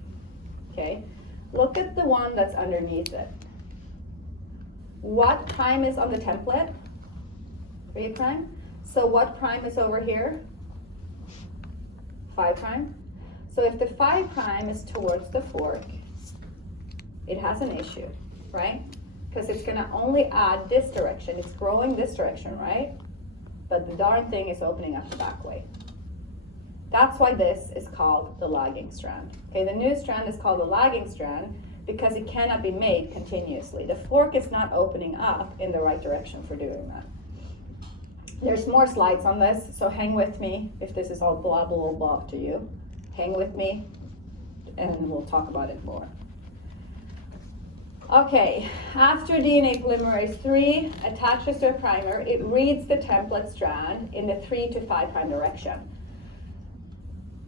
Okay? Look at the one that's underneath it. What prime is on the template? 3'. So what prime is over here? 5'. So if the 5' is towards the fork, it has an issue, right? Because it's gonna only add this direction. It's growing this direction, right? But the darn thing is opening up the back way. That's why this is called the lagging strand. Okay, the new strand is called the lagging strand because it cannot be made continuously. The fork is not opening up in the right direction for doing that. There's more slides on this, so hang with me if this is all blah, blah, blah to you. Hang with me, and we'll talk about it more. Okay, after DNA polymerase 3 attaches to a primer, it reads the template strand in the 3' to 5' direction.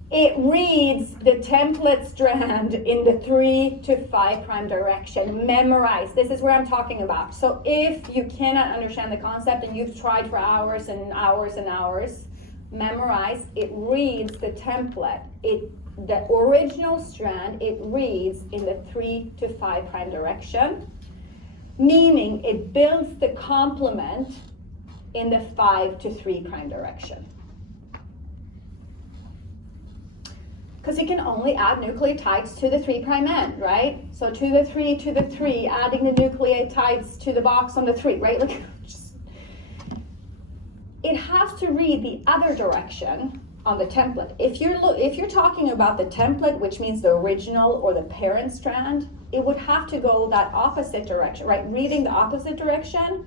It reads the template strand in the 3' to 5' direction. Memorize. This is where I'm talking about. So if you cannot understand the concept and you've tried for hours and hours and hours, memorize. It reads the template. The original strand, it reads in the 3' to 5' direction, meaning it builds the complement in the 5' to 3' direction. Because it can only add nucleotides to the 3' end, right? So to the 3, adding the nucleotides to the box on the 3, right? Look, it has to read the other direction on the template. If you're talking about the template, which means the original or the parent strand, it would have to go that opposite direction, right? Reading the opposite direction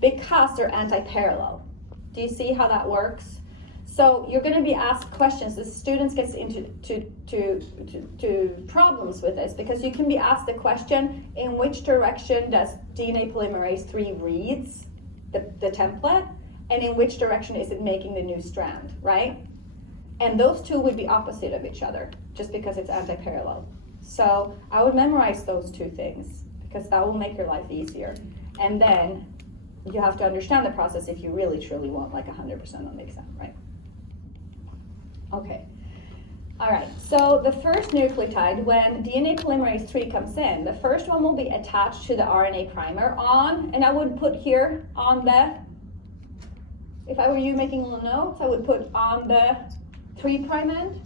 because they're anti-parallel. Do you see how that works? So you're going to be asked questions. The students get into problems with this because you can be asked the question, in which direction does DNA polymerase 3 reads the template, and in which direction is it making the new strand, right? And those two would be opposite of each other just because it's anti-parallel. So I would memorize those two things because that will make your life easier. And then you have to understand the process if you really truly want like 100% on the exam, right? Okay. All right, so the first nucleotide, when DNA polymerase 3 comes in, the first one will be attached to the RNA primer on, and I would put here on the, if I were you making little notes, I would put on the 3' end,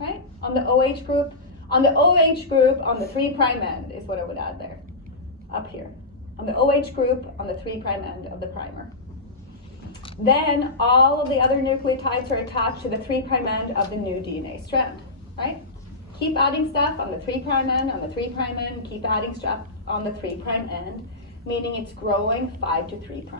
right? On the OH group. On the OH group, on the 3' end is what I would add there, up here. On the OH group, on the 3' end of the primer. Then all of the other nucleotides are attached to the 3' end of the new DNA strand, right? Keep adding stuff on the 3' end, on the 3' end, keep adding stuff on the 3' end, meaning it's growing 5 to 3'.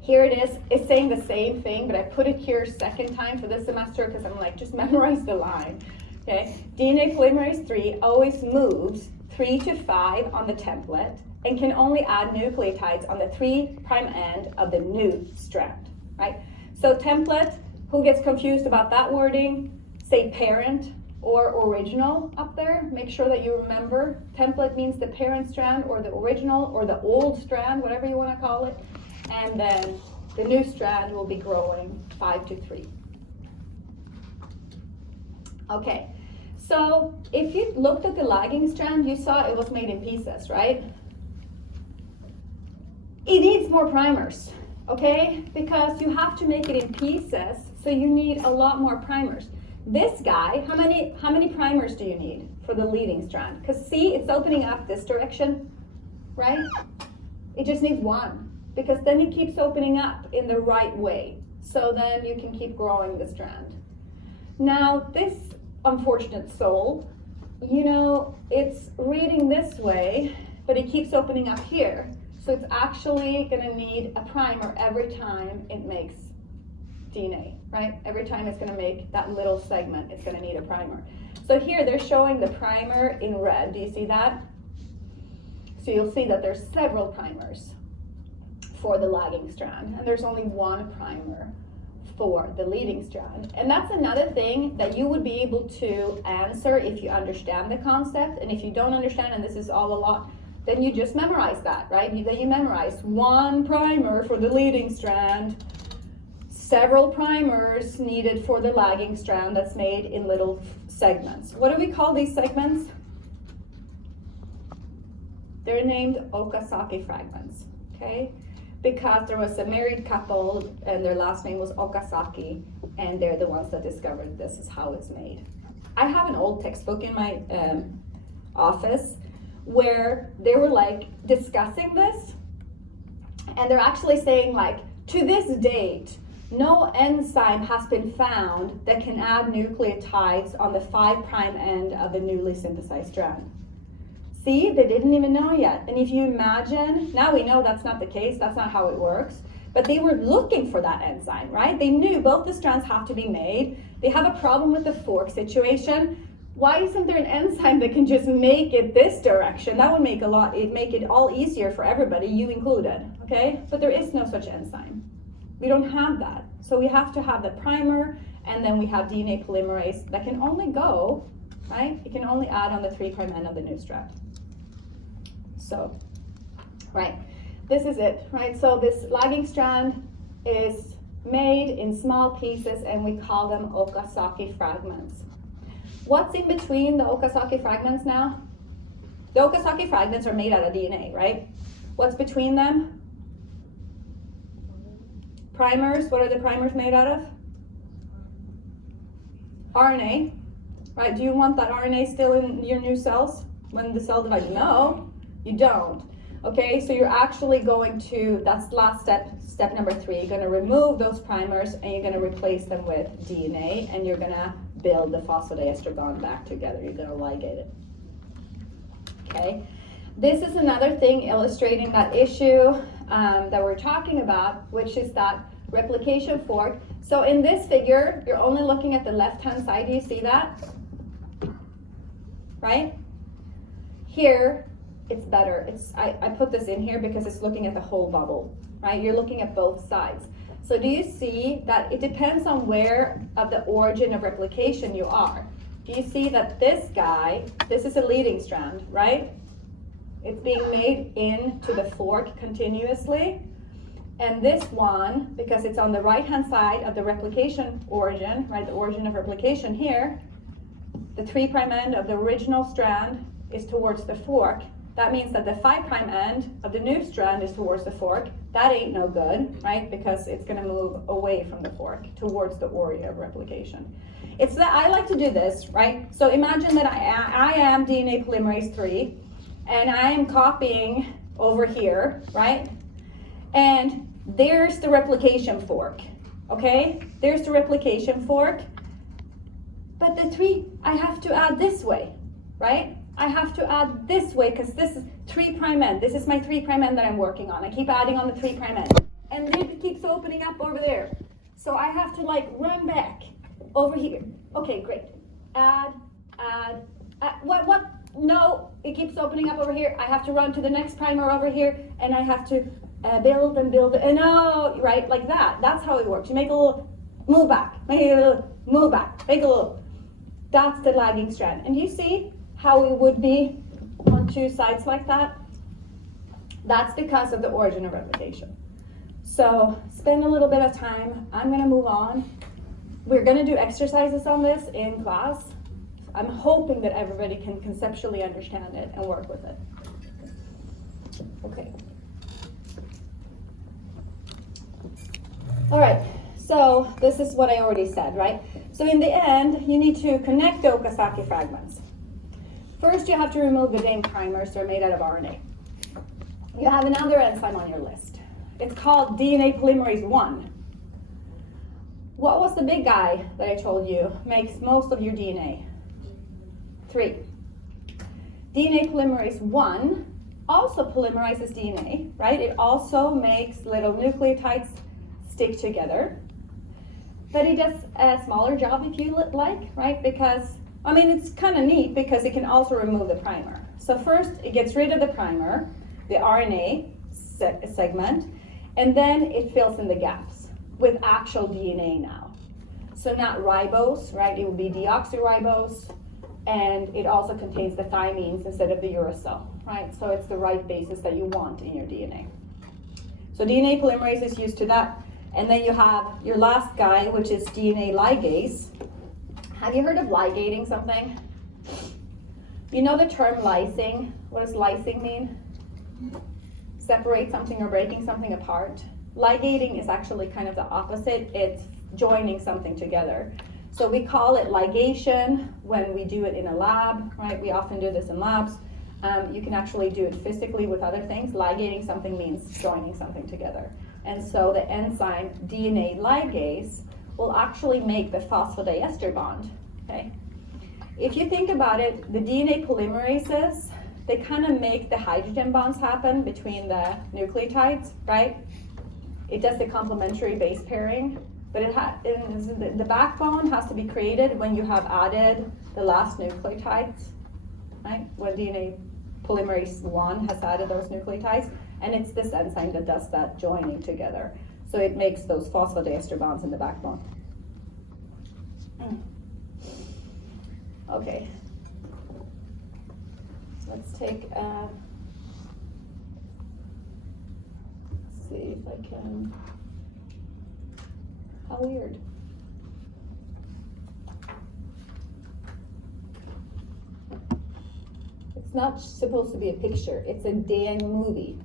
Here it is, it's saying the same thing, but I put it here second time for this semester because I'm like, just memorize the line, okay? DNA polymerase 3 always moves 3 to 5 on the template and can only add nucleotides on the 3' end of the new strand, right? So template, who gets confused about that wording, say parent or original up there. Make sure that you remember. Template means the parent strand or the original or the old strand, whatever you want to call it. And then the new strand will be growing 5 to 3. Okay, so if you looked at the lagging strand, you saw it was made in pieces, right? It needs more primers, okay? Because you have to make it in pieces, so you need a lot more primers. This guy, how many primers do you need for the leading strand? Because see, it's opening up this direction, right? It just needs one. Because then it keeps opening up in the right way. So then you can keep growing the strand. Now this unfortunate soul, you know, it's reading this way, but it keeps opening up here. So it's actually gonna need a primer every time it makes DNA, right? Every time it's gonna make that little segment, it's gonna need a primer. So here they're showing the primer in red. Do you see that? So you'll see that there's several primers for the lagging strand, and there's only one primer for the leading strand. And that's another thing that you would be able to answer if you understand the concept, and if you don't understand, and this is all a lot, then you just memorize that, right? Then you memorize one primer for the leading strand, several primers needed for the lagging strand that's made in little segments. What do we call these segments? They're named Okazaki fragments, okay? Because there was a married couple and their last name was Okazaki, and they're the ones that discovered this is how it's made. I have an old textbook in my office where they were like discussing this, and they're actually saying like, to this date, no enzyme has been found that can add nucleotides on the 5' end of the newly synthesized strand. See, they didn't even know yet. And if you imagine, now we know that's not the case, that's not how it works, but they were looking for that enzyme, right? They knew both the strands have to be made. They have a problem with the fork situation. Why isn't there an enzyme that can just make it this direction? That would make it all easier for everybody, you included, okay? But there is no such enzyme. We don't have that. So we have to have the primer, and then we have DNA polymerase that can only go, right? It can only add on the 3' end of the new strand. So, right, this is it, right? So this lagging strand is made in small pieces, and we call them Okazaki fragments. What's in between the Okazaki fragments now? The Okazaki fragments are made out of DNA, right? What's between them? Primers. What are the primers made out of? RNA, right? Do you want that RNA still in your new cells when the cell divides? No, you don't. Okay, so you're actually going to, that's the last step, step number 3. You're going to remove those primers and you're going to replace them with DNA, and you're going to build the phosphodiester bond back together. You're going to ligate it. Okay, this is another thing illustrating that issue that we're talking about, which is that replication fork. So in this figure, you're only looking at the left-hand side. Do you see that? Right? Here, it's better. I put this in here because it's looking at the whole bubble, right? You're looking at both sides. So do you see that it depends on where of the origin of replication you are? Do you see that this guy, this is a leading strand, right? It's being made into the fork continuously. And this one, because it's on the right-hand side of the replication origin, right, the origin of replication here, the 3' end of the original strand is towards the fork. That means that the 5' end of the new strand is towards the fork. That ain't no good, right? Because it's gonna move away from the fork towards the origin of replication. It's that I like to do this, right? So imagine that I am DNA polymerase 3, and I am copying over here, right? And there's the replication fork, okay? There's the replication fork. But the 3, I have to add this way, right? I have to add this way because this is 3' end. This is my 3' end that I'm working on. I keep adding on the 3' end. And it keeps opening up over there. So I have to like run back over here. Okay, great. Add. What? No, it keeps opening up over here. I have to run to the next primer over here, and I have to build and build. And no, right, like that. That's how it works. You make a little move back, make a little move back, make a little. That's the lagging strand. And you see how it would be on two sides like that? That's because of the origin of replication. So spend a little bit of time. I'm going to move on. We're going to do exercises on this in class. I'm hoping that everybody can conceptually understand it and work with it. Okay. All right, so this is what I already said, right? So in the end, you need to connect the Okazaki fragments. First, you have to remove the Dane primers. They're made out of RNA. You have another enzyme on your list. It's called DNA polymerase 1. What was the big guy that I told you makes most of your DNA? 3. DNA polymerase 1 also polymerizes DNA, right? It also makes little nucleotides stick together. But it does a smaller job, if you like, right? Because, I mean, it's kind of neat because it can also remove the primer. So first, it gets rid of the primer, the RNA segment, and then it fills in the gaps with actual DNA now. So not ribose, right? It will be deoxyribose, and it also contains the thymines instead of the uracil, right? So it's the right basis that you want in your DNA. So DNA polymerase is used to that. And then you have your last guy, which is DNA ligase. Have you heard of ligating something? You know the term lysing? What does lysing mean? Separate something or breaking something apart. Ligating is actually kind of the opposite. It's joining something together. So we call it ligation when we do it in a lab, right? We often do this in labs. You can actually do it physically with other things. Ligating something means joining something together. And so the enzyme DNA ligase will actually make the phosphodiester bond, okay? If you think about it, the DNA polymerases, they kind of make the hydrogen bonds happen between the nucleotides, right? It does the complementary base pairing, but the backbone has to be created when you have added the last nucleotides, right? When DNA polymerase 1 has added those nucleotides, and it's this enzyme that does that joining together. So it makes those phosphodiester bonds in the backbone. Okay. Let's take, let's see if I can, how weird. It's not supposed to be a picture, it's a dang movie.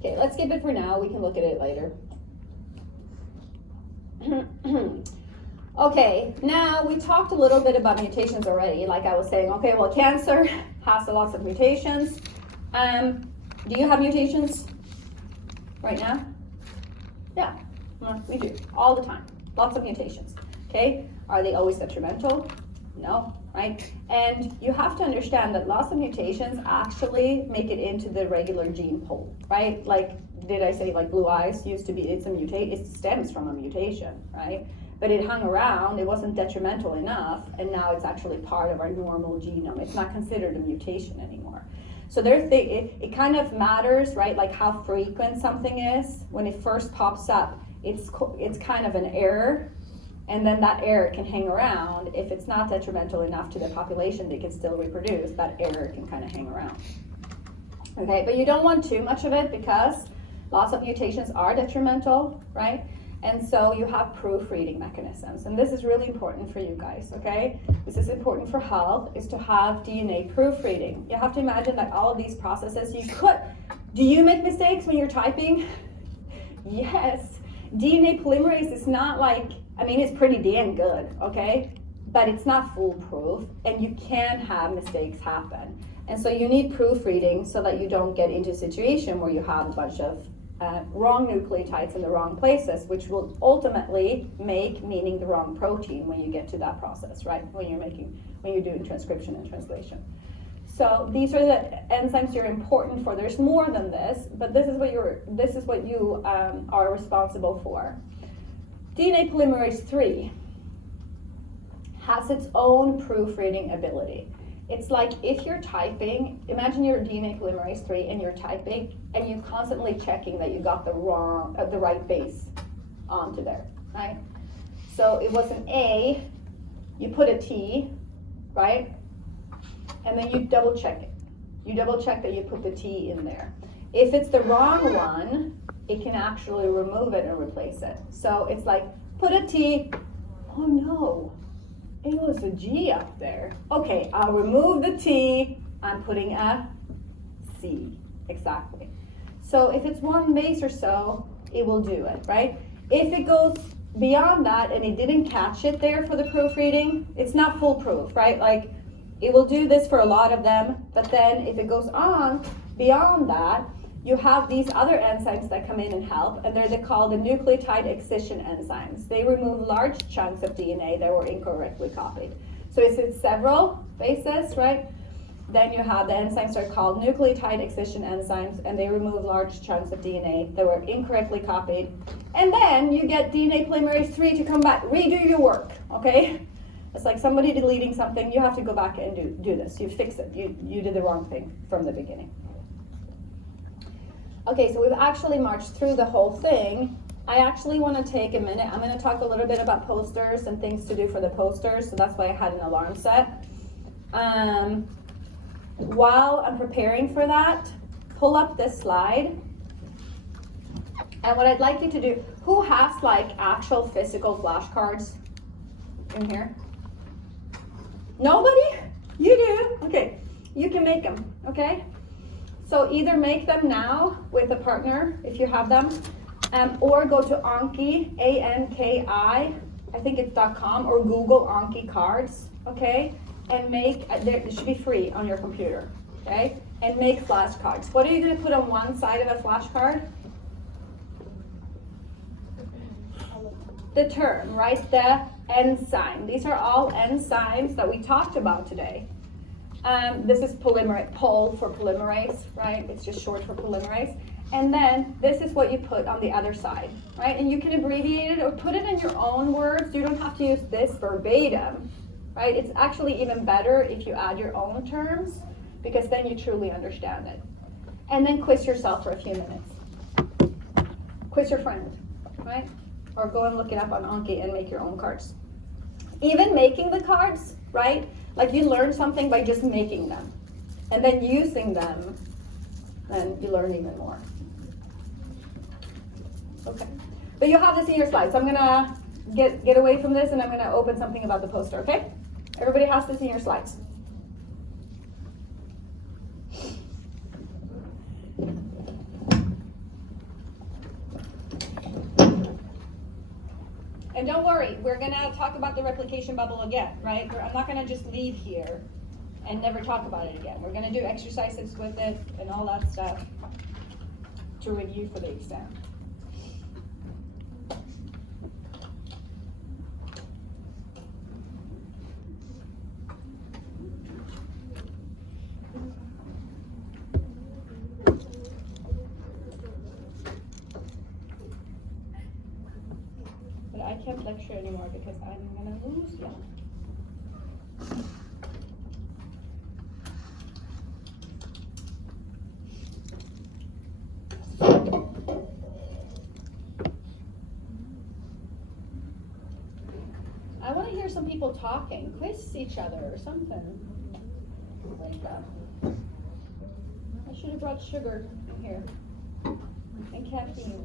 Okay, let's skip it for now. We can look at it later. Okay, now we talked a little bit about mutations already. Like I was saying, okay, well, cancer has lots of mutations. Do you have mutations right now? Yeah, we do, all the time. Lots of mutations, okay? Are they always detrimental? No, right? And you have to understand that lots of mutations actually make it into the regular gene pool, right? Like, did I say like blue eyes used to be, it stems from a mutation, right? But it hung around, it wasn't detrimental enough, and now it's actually part of our normal genome. It's not considered a mutation anymore. So it kind of matters, right? Like how frequent something is. When it first pops up, it's kind of an error. And then that error can hang around. If it's not detrimental enough to the population, they can still reproduce, that error can kind of hang around. Okay, but you don't want too much of it because lots of mutations are detrimental, right? And so you have proofreading mechanisms. And this is really important for you guys, okay? This is important for health, is to have DNA proofreading. You have to imagine that all of these processes, do you make mistakes when you're typing? Yes. DNA polymerase is not like, I mean, it's pretty damn good, okay? But it's not foolproof, and you can have mistakes happen. And so you need proofreading so that you don't get into a situation where you have a bunch of wrong nucleotides in the wrong places, which will ultimately make meaning the wrong protein when you get to that process, right? When you're doing transcription and translation. So these are the enzymes you're important for. There's more than this, but this is what you are responsible for. DNA polymerase 3 has its own proofreading ability. It's like if you're typing, imagine you're DNA polymerase 3 and you're typing and you're constantly checking that you got the right base onto there, right? So it was an A, you put a T, right? And then you double check it. You double check that you put the T in there. If it's the wrong one, it can actually remove it and replace it. So it's like, put a T, oh no, it was a G up there. Okay, I'll remove the T, I'm putting a C, exactly. So if it's one base or so, it will do it, right? If it goes beyond that and it didn't catch it there for the proofreading, it's not foolproof, right? Like, it will do this for a lot of them, but then if it goes on beyond that, you have these other enzymes that come in and help, and they're called the nucleotide excision enzymes. They remove large chunks of DNA that were incorrectly copied. So it's several bases, right? Then you have the enzymes that are called nucleotide excision enzymes, and they remove large chunks of DNA that were incorrectly copied. And then you get DNA polymerase 3 to come back, redo your work, okay? It's like somebody deleting something, you have to go back and do this. You fix it. You did the wrong thing from the beginning. Okay, so we've actually marched through the whole thing. I actually want to take a minute. I'm going to talk a little bit about posters and things to do for the posters, so that's why I had an alarm set. While I'm preparing for that, pull up this slide. And what I'd like you to do, who has like actual physical flashcards in here? Nobody? You do? Okay, you can make them, okay? So either make them now with a partner, if you have them, or go to Anki, A-N-K-I, I think it's .com, or Google Anki cards, okay? And make, it should be free on your computer, okay? And make flashcards. What are you gonna put on one side of a flashcard? The term, right? The enzyme. These are all enzymes that we talked about today. This is polymerase, pol for polymerase, right? It's just short for polymerase. And then this is what you put on the other side, right? And you can abbreviate it or put it in your own words. You don't have to use this verbatim, right? It's actually even better if you add your own terms because then you truly understand it. And then quiz yourself for a few minutes. Quiz your friend, right? Or go and look it up on Anki and make your own cards. Even making the cards, right? Like you learn something by just making them. And then using them, then you learn even more. Okay. But you have this in your slides. So I'm gonna get away from this and I'm gonna open something about the poster, okay? Everybody has this in your slides. And don't worry, we're gonna talk about the replication bubble again, right? I'm not gonna just leave here and never talk about it again. We're gonna do exercises with it and all that stuff to review for the exam. But I can't lecture anymore because I'm gonna lose you. people talking, kiss each other or something. Like that. I should have brought sugar here and caffeine.